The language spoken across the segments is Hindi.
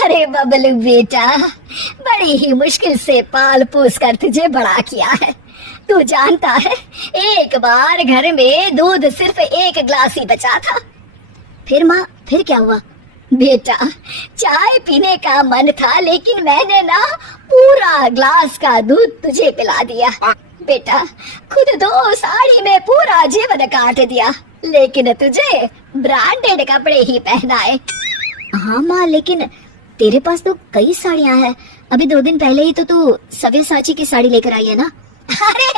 अरे बबलू बेटा, बड़ी ही मुश्किल से पाल पोस कर तुझे बड़ा किया है। तू जानता है, एक बार घर में दूध सिर्फ एक ग्लास ही बचा था। फिर माँ, फिर क्या हुआ? बेटा, चाय पीने का मन था, लेकिन मैंने ना पूरा ग्लास का दूध तुझे पिला दिया। बेटा, खुद 2 साड़ी में पूरा जीवन काट दिया, लेकिन तुझे ब्रांडेड कपड़े ही पहनाए। हाँ माँ, लेकिन तेरे पास तो कई साड़ियाँ हैं। अभी 2 दिन पहले ही तो तू सव्यसाची की साड़ी लेकर आई है ना? अरे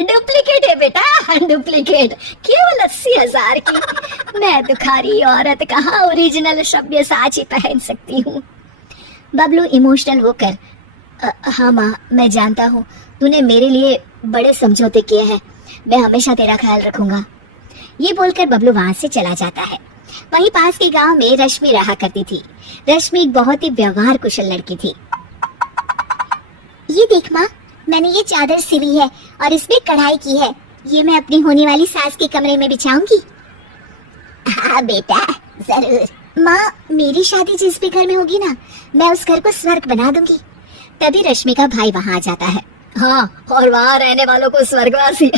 डुप्लीकेट है बेटा, डुप्लीकेट, केवल 80,000 की। मैं तो खारी औरत कहाँ ओरिजिनल सव्यसाची पहन सकती हूँ। बबलू इमोशनल होकर, हाँ माँ, मैं जानता हूँ, तूने मेरे लिए बड़े समझौते किए हैं। मैं हमेशा तेरा ख्याल रखूंगा। ये बोलकर बबलू वहाँ से चला जाता है। वहीं पास के गांव में रश्मि रहा करती थी। रश्मि एक बहुत ही व्यवहार कुशल लड़की थी। ये देख माँ, मैंने ये चादर सिली है और इसमें कढ़ाई की है। ये मैं अपनी होने वाली सास के कमरे में बिछाऊंगी। हाँ बेटा, जरूर। माँ, मेरी शादी जिस भी घर में होगी ना, मैं उस घर को स्वर्ग बना दूंगी। तभी रश्मि का भाई वहाँ आ जाता है। हाँ, और वहाँ रहने वालों को स्वर्गवासी।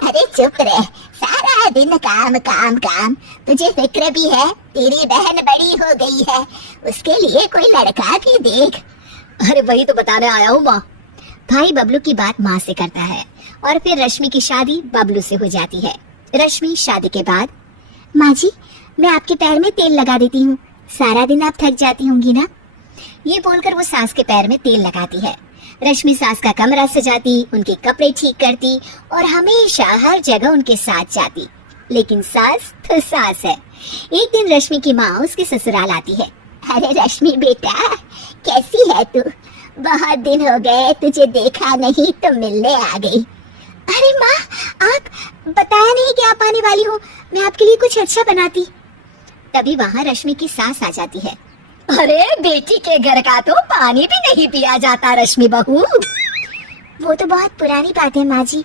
अरे चुप रह, सारा दिन काम काम काम। तुझे फिक्र भी है, तेरी बहन बड़ी हो गई है, उसके लिए कोई लड़का भी देख। अरे वही तो बताने आया हूँ माँ। भाई बबलू की बात माँ से करता है और फिर रश्मि की शादी बबलू से हो जाती है। रश्मि शादी के बाद, माँ जी, मैं आपके पैर में तेल लगा देती हूँ, सारा दिन आप थक जाती होंगी ना। ये बोलकर वो सास के पैर में तेल लगाती है। रश्मि सास का कमरा सजाती, उनके कपड़े ठीक करती और हमेशा हर जगह उनके साथ जाती। लेकिन सास तो सास है। एक दिन रश्मि की माँ उसके ससुराल आती है। अरे रश्मि बेटा, कैसी है तू? बहुत दिन हो गए तुझे देखा नहीं, तो मिलने आ गई। अरे माँ, आप बताया नहीं कि आप आने वाली हो, मैं आपके लिए कुछ अच्छा बनाती। तभी वहाँ रश्मि की सास आ जाती है। अरे बेटी के घर का तो पानी भी नहीं पिया जाता रश्मि बहू। वो तो बहुत पुरानी बात है माँ जी।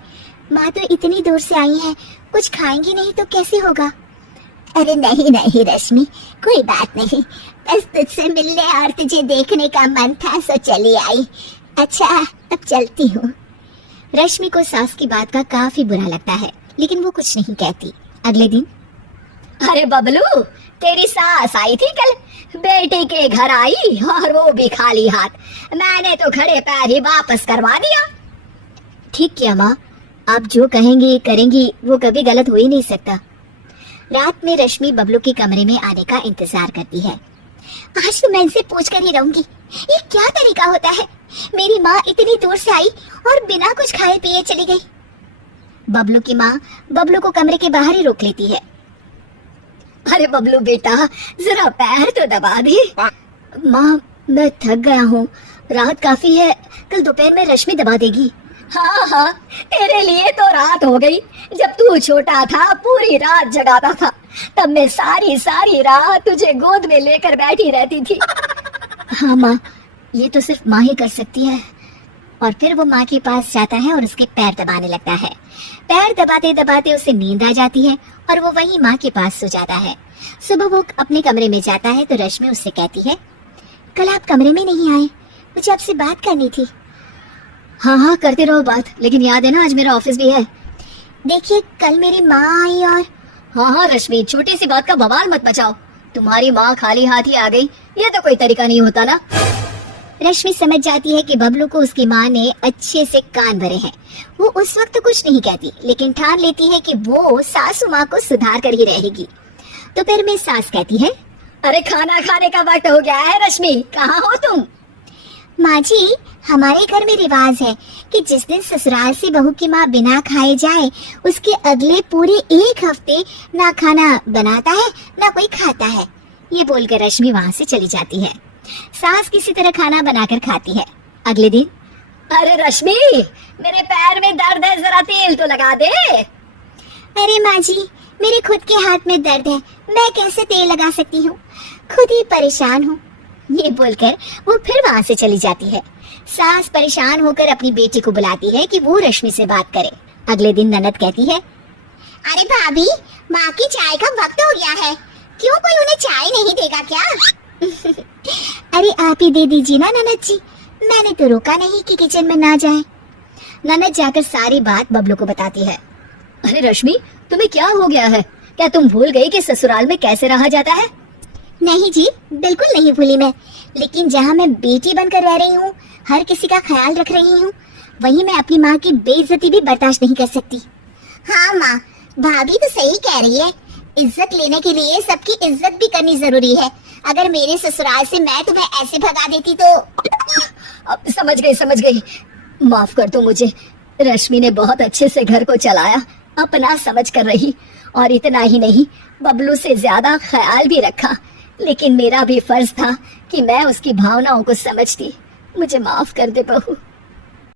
माँ तो इतनी दूर से आई है, कुछ खाएंगी नहीं तो कैसे होगा? अरे नहीं नहीं रश्मि, कोई बात नहीं, बस तुझसे मिलने और तुझे देखने का मन था, सो चली आई। अच्छा, अब चलती हूँ। रश्मि को सास की बात का काफी बुरा लगता है, लेकिन वो कुछ नहीं कहती। अगले दिन, अरे बबलू, तेरी सास आई थी कल, बेटी के घर आई और वो भी खाली हाथ। मैंने तो खड़े पैर ही वापस करवा दिया। ठीक किया माँ, आप जो कहेंगी करेंगी, वो कभी गलत हो ही नहीं सकता। रात में रश्मि बबलू के कमरे में आने का इंतजार करती है। आज तो मैं इनसे पूछ कर ही रहूंगी, ये क्या तरीका होता है? मेरी माँ इतनी दूर से आई और बिना कुछ खाए पिए चली गई। बबलू की माँ बबलू को कमरे के बाहर ही रोक लेती है। अरे बबलू बेटा, जरा पैर तो दबा दे। माँ, मैं थक गया हूँ, रात काफी है, कल दोपहर में रश्मि दबा देगी। हाँ हाँ, तेरे लिए तो रात हो गई। जब तू छोटा था, पूरी रात जगाता था, तब मैं सारी सारी रात तुझे गोद में लेकर बैठी रहती थी। हाँ माँ, ये तो सिर्फ माँ ही कर सकती है। और फिर वो माँ के पास जाता है और उसके पैर दबाने लगता है। पैर दबाते दबाते उसे नींद आ जाती है और वो वहीं माँ के पास सो जाता है। सुबह वो अपने कमरे में जाता है तो रश्मि उससे कहती है, कल आप कमरे में नहीं आए, मुझे आपसे बात करनी थी। हाँ हाँ, करते रहो बात, लेकिन याद है ना आज मेरा ऑफिस भी है। देखिए, कल मेरी माँ आई और... हाँ हाँ रश्मि, छोटी सी बात का बवाल मत मचाओ। तुम्हारी माँ खाली हाथ ही आ गई, ये तो कोई तरीका नहीं होता ना। रश्मि समझ जाती है कि बबलू को उसकी माँ ने अच्छे से कान भरे हैं। वो उस वक्त कुछ नहीं कहती, लेकिन ठान लेती है कि वो सासू माँ को सुधार कर ही रहेगी। तो फिर में सास कहती है, अरे खाना खाने का वक्त हो गया है रश्मि, कहाँ हो तुम? माँ जी, हमारे घर में रिवाज है कि जिस दिन ससुराल से बहू की माँ बिना खाए जाए, उसके अगले पूरे 1 हफ्ते ना खाना बनाता है ना कोई खाता है। ये बोलकर रश्मि वहाँ से चली जाती है। सास किसी तरह खाना बनाकर खाती है। अगले दिन, अरे रश्मि, मेरे पैर में दर्द है, जरा तेल तो लगा दे। अरे माँ जी, मेरे खुद के हाथ में दर्द है, मैं कैसे तेल लगा सकती हूँ, खुद ही परेशान हूँ। ये बोलकर वो फिर वहाँ से चली जाती है। सास परेशान होकर अपनी बेटी को बुलाती है कि वो रश्मि से बात करे। अगले दिन ननद कहती है, अरे भाभी, माँ की चाय का वक्त हो गया है, क्यों कोई उन्हें चाय नहीं देगा क्या? अरे आप ही दे दीजिए ना ननद जी, मैंने तो रोका नहीं कि किचन में ना जाए। ननद जाकर सारी बात बबलू को बताती है। अरे रश्मि, तुम्हें क्या हो गया है? क्या तुम भूल गई कि ससुराल में कैसे रहा जाता है? नहीं जी, बिल्कुल नहीं भूली मैं, लेकिन जहाँ मैं बेटी बनकर रह रही हूँ, हर किसी का ख्याल रख रही हूँ, वहीं मैं अपनी माँ की बेइज्जती भी बर्दाश्त नहीं कर सकती। हाँ माँ, भाभी तो सही कह रही है, इज्जत लेने के लिए सबकी इज्जत भी करनी जरूरी है। अगर मेरे ससुराल से मैं तुम्हें ऐसे भगा देती तो। अब समझ गई, माफ कर दो मुझे। रश्मि ने बहुत अच्छे से घर को चलाया, अपना समझ कर रही, और इतना ही नहीं, बबलू से ज्यादा ख्याल भी रखा। लेकिन मेरा भी फर्ज था कि मैं उसकी भावनाओं को समझती। मुझे माफ कर दे बहू।